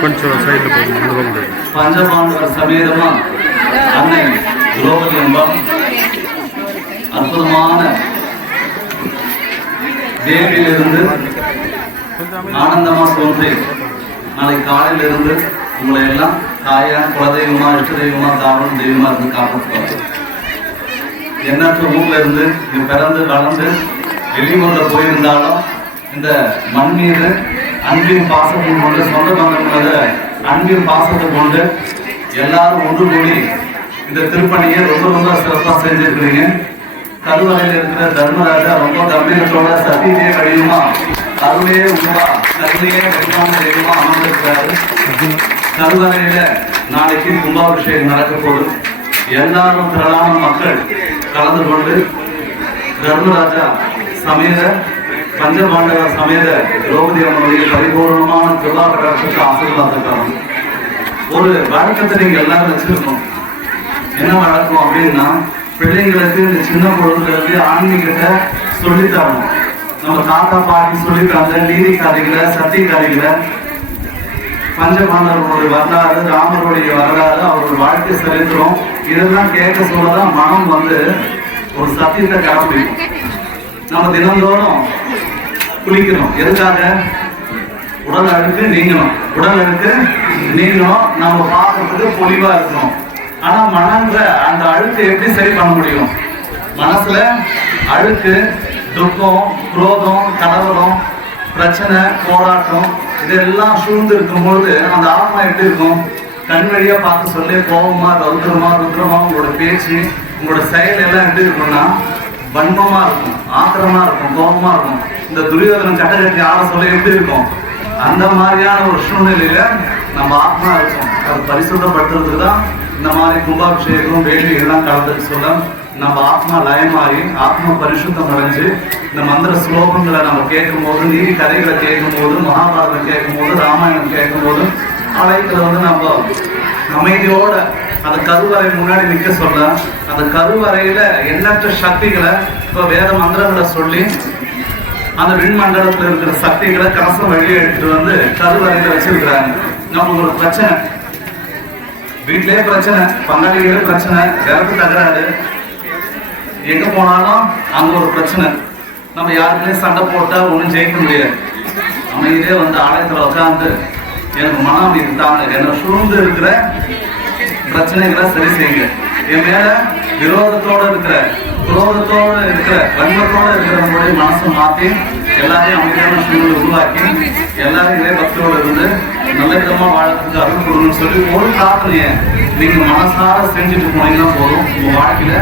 கொஞ்சம் சைடில் போகணும் பஞ்சபாண்டவர் சமேதமா அன்னை திரௌபதி அம்பம் அற்புதமான தேவியிலிருந்து ஆனந்தமா தோன்றி நாளை காலையில இருந்து உங்களை எல்லாம் தாயா குலதெய்வமா இஷ்டதெய்வமா தாவரம் தெய்வமா இருந்து காப்பாற்றுவாங்க எண்ணற்ற ஊர்ல இருந்து நீ பிறந்து வளர்ந்து வெளியூர்ல போயிருந்தாலும் இந்த மண் மீது அன்பின் பாசத்தை கொண்டு சொந்த பந்தங்களோட அன்பின் பாசத்தை கொண்டு எல்லாரும் ஒன்று கூடி இந்த திருப்பணியை ரொம்ப ரொம்ப சிறப்பாக செஞ்சிருக்கிறீங்க. கருவறையில் இருக்கிற தர்மராஜா ரொம்ப கம்பீரத்தோட சத்தியே வடிவமா அருளையே உருவா கருணையே வடிவான தெய்வமா அமர்ந்திருக்கிறாரு. கருவறையில நாளைக்கு கும்பாபிஷேகம் நடக்க போதும் எல்லாரும் திரளான மக்கள் கலந்து கொண்டு தர்மராஜா சமீர பஞ்சபாண்டவ சமேத திரௌபதி அம்மனுடைய பரிபூர்ணமான திருவிழா பிரகாசத்தை ஆசீர்வாதம் ஒரு வழக்கத்தை நீங்க எல்லாரும் வச்சிருக்கணும். என்ன வழக்கம் அப்படின்னா பிள்ளைங்களுக்கு இந்த சின்ன பொழுதுலேருந்து ஆன்மீகத்தை சொல்லித் தரணும் நம்ம தாத்தா பாட்டி சொல்லி தந்த நீதி கதைகளை சத்திய கதைகளை பஞ்சபாண்டவர்களுடைய வரலாறு ராமருடைய வரலாறு அவருடைய வாழ்க்கை சரித்திரம் இதெல்லாம் கேட்க சொல்லதான் மனம் வந்து ஒரு சத்தியத்தை கடைபிடிக்கும் நம்ம தினந்தோறும் குளிக்கணும். எதுக்காக? உடல் அழுக்கு நீங்கணும். உடல் அழுக்கு நீங்கணும். நம்ம பார்க்கறதுக்கு பொலிவா இருக்கணும். ஆனா மனங்க அந்த அழுக்கு எப்படி சரி பண்ண முடியும்? மனசுல அழுக்கு துக்கம் குரோதம் கலவரம் பிரச்சனை போராட்டம் இதெல்லாம் சூழ்ந்து இருக்கும்போது அந்த ஆத்மா எப்படி இருக்கும்? கண் வழியா பார்த்து சொல்லி கோபமா ரௌத்ரமா ருத்ரமா உங்களோட பேச்சு உங்களோட செயல் எல்லாம் எப்படி இருக்கும்னா வன்மமா இருக்கும் ஆத்திரமா இருக்கும் கோபமா இருக்கும். இந்த துரியோதனம் கட்ட கட்டி ஆட சொல்ல எப்படி இருக்கும்? அந்த மாதிரியான ஒரு சூழ்நிலையில நம்ம ஆத்மா இருக்கும். அது பரிசுத்தப்படுத்துறதுக்கு தான் இந்த மாதிரி கும்பாபிஷேகம் வேள்வி எல்லாம் கலந்துட்டு சொல்ல நம்ம ஆத்மா லயமாகி ஆத்மா பரிசுத்தம் அடைஞ்சு இந்த மந்திர ஸ்லோகங்களை நம்ம கேட்கும் போது நீதி கதைகளை கேட்கும் போது மகாபாரதம் கேட்கும் போது ராமாயணம் கேட்கும் போது ஆலயத்துல வந்து நம்ம அமைதியோட அந்த கருவறை முன்னாடி நிக்க சொல்ல அந்த கருவறையில எண்ணற்ற சக்திகளை இப்ப வேத மந்திரங்களை சொல்லி அந்த விண்மண்டலத்துல இருக்கிற சக்திகளை கலசம் வெளியே எடுத்துட்டு வந்து கருவறையில வச்சிருக்கிறாங்க. நம்ம ஒரு பிரச்சனை. வீட்டிலேயே பிரச்சனை பங்காளிகளே பிரச்சனை வேறக்கு தகராறு. எங்க போனாலும் அங்க ஒரு பிரச்சனை. நம்ம யாருக்குமே சண்டை போட்டா ஒண்ணும் ஜெயிக்க முடியாது. அமைதியே வந்து ஆலயத்தில் உட்காந்து எனக்கு மனம் அமைதி என்னை சூழ்ந்து இருக்கிற பிரச்சனைகளை சரி செய்யுங்க. என் மேல விரோதத்தோட இருக்கிற குரோதத்தோட இருக்கிற வன்மத்தோட இருக்கிறவங்களுடைய மனசை மாத்தி எல்லாரையும் அமைதியான சூழ்நிலை உருவாக்கி எல்லாரும் இதே பக்தியோட இருந்து நல்ல விதமா வாழறதுக்கு அருள் கொடுங்கன்னு சொல்லி ஒரு பிரார்த்தனையை நீங்க மனசார செஞ்சுட்டு போனீங்கன்னா போதும். உங்க வாழ்க்கையில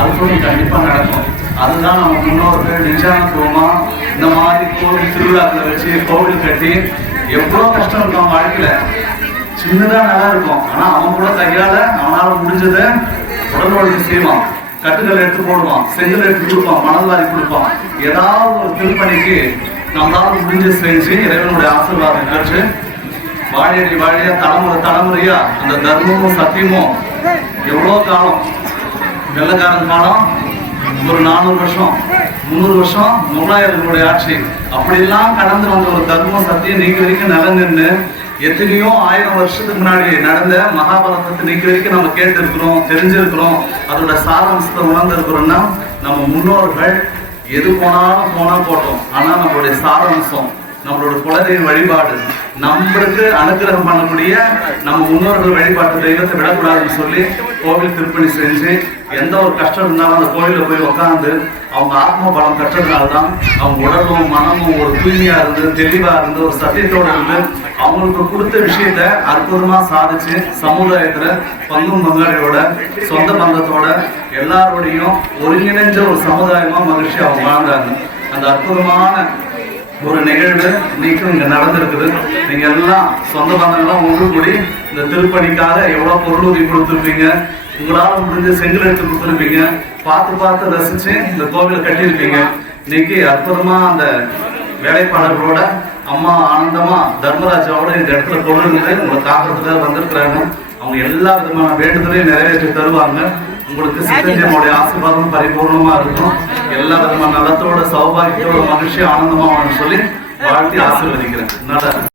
அற்புதம் கண்டிப்பா நடக்கும். அதுதான் நம்ம முன்னோர்கள் நிஜானத்துவமா இந்த மாதிரி கோவில் திருவிழாக்களை வச்சு கோவில் கட்டி எவ்வளோ கஷ்டம் இருக்கும் அவன் வாழ்க்கையில? சின்னதாக நல்லா இருக்கும். ஆனால் அவன் கூட கையால் அவனால் முடிஞ்சதை உடல் உழைப்பு செய்வான். கட்டுகள் எடுத்து போடுவான் செங்கல் எடுத்து கொடுப்பான் மணல் வாரி கொடுப்பான். ஏதாவது ஒரு திருப்பணிக்கு நம்மளால முடிஞ்ச செஞ்சு இறைவனுடைய ஆசீர்வாதம் பெற்று வாழையடி வாழையா தலைமுறை தலைமுறையா அந்த தர்மமும் சத்தியமும் எவ்வளோ காலம்? வெள்ளக்காரன் காலம்? ஒரு நானூறு வருஷம் முந்நூறு வருஷம் முகலாயர்களுடைய ஆட்சி. அப்படியெல்லாம் கடந்து வந்த ஒரு தர்மம் சத்தியம் நீங்க வரைக்கும் நடந்துன்னு எத்தனையோ ஆயிரம் வருஷத்துக்கு முன்னாடி நடந்த மகாபாரதத்தை இன்னைக்கு வரைக்கும் நம்ம கேட்டிருக்கிறோம் தெரிஞ்சிருக்கிறோம். அதோட சாராம்சத்தை உணர்ந்திருக்கிறோம்னா நம்ம முன்னோர்கள் எது போனாலும் போனா போட்டோம். ஆனா நம்மளுடைய சாராம்சம் நம்மளோட குலதெய்வ வழிபாடு. நம்மளுக்கு அனுகிரகம் பண்ணக்கூடிய நம்ம முன்னோர்கள் வழிபாட்டு தெய்வத்தை விடக்கூடாதுன்னு சொல்லி கோவில் திருப்பணி செஞ்சு எந்த ஒரு கஷ்டம் இருந்தாலும் அந்த கோவிலில் போய் உட்காந்து அவங்க ஆத்ம பலம் கற்றதுனால தான் அவங்க உடலும் மனமும் ஒரு தூய்மையா இருந்து தெளிவா இருந்து ஒரு சத்தியத்தோட இருந்து அவங்களுக்கு கொடுத்த விஷயத்த அற்புதமா சாதிச்சு சமுதாயத்துல பங்கும் பங்காளியோட சொந்த பந்தத்தோட எல்லாரோடையும் ஒருங்கிணைஞ்ச ஒரு சமுதாயமா மகிழ்ச்சி அவங்க வாழ்ந்தாங்க. அந்த அற்புதமான ஒரு நிகழ்வு இன்னைக்கும் இங்க நடந்திருக்குது. நீங்க எல்லாம் சொந்த பந்தங்கள்லாம் ஒன்று கூடி இந்த திருப்பணிக்காக எவ்வளவு பொருள் உதவி கொடுத்துருப்பீங்க? உங்களால முடிஞ்ச செங்கல் எடுத்து கொடுத்துருப்பீங்க. பார்த்து பார்த்து ரசிச்சு இந்த கோவிலை கட்டியிருப்பீங்க. இன்னைக்கு அற்புதமா அந்த வேலைப்பாளர்களோட அம்மா ஆனந்தமா தர்மராஜாவோட இந்த இடத்துல கொண்டு இருந்து உங்களை காக்கிறதுக்காக வந்திருக்கிறாங்க. அவங்க எல்லா விதமான வேண்டுதலையும் நிறைவேற்றி தருவாங்க. உங்களுக்கு சித்தஞ்சனுடைய ஆசீர்வாதம் பரிபூர்ணமா இருக்கும் எல்லா விதமான நலத்தோட சௌபாகியத்தோட மகிழ்ச்சி ஆனந்தமா சொல்லி வாழ்த்தி ஆசீர்வதிக்கிறேன். நல்லா